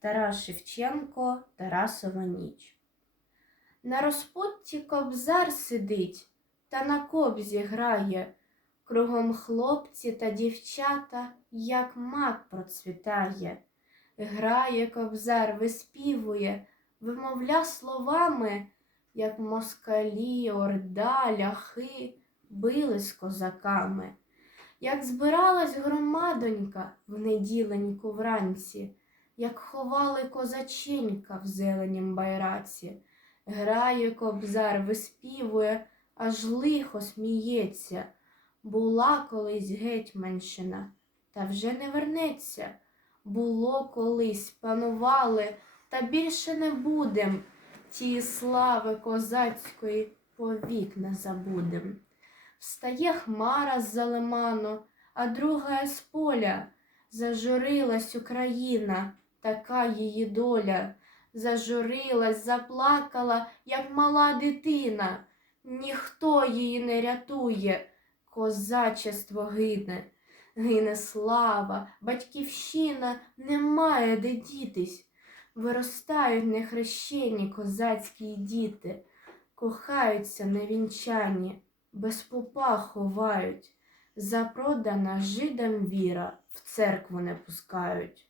Тарас Шевченко, Тарасова ніч. На розпутті кобзар сидить та на кобзі грає. Кругом хлопці та дівчата, як мак процвітає. Грає кобзар, виспівує, вимовля словами, як москалі, орда, ляхи били з козаками. Як збиралась громадонька в неділеньку вранці, як ховали козаченька в зеленім байраці, грає кобзар, виспівує, аж лихо сміється. Була колись гетьманщина, та вже не вернеться. Було колись, панували, та більше не будем. Ті слави козацької повік не забудем. Встає хмара з-за лиману, а друга з поля. Зажурилась Україна, така її доля. Зажурилась, заплакала, як мала дитина. Ніхто її не рятує, козачество гине. Гине слава, батьківщина, немає де дітись. Виростають нехрещені козацькі діти, кохаються невінчані, без попа ховають. Запродана жидам віра в церкву не пускають.